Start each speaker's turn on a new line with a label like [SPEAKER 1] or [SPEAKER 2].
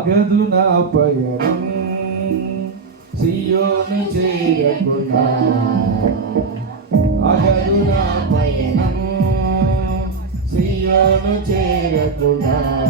[SPEAKER 1] ఆగదు నా పయనం. సియోను చేరకుండా. ఆగదు నా పయనం. సియోను చేరకుండా.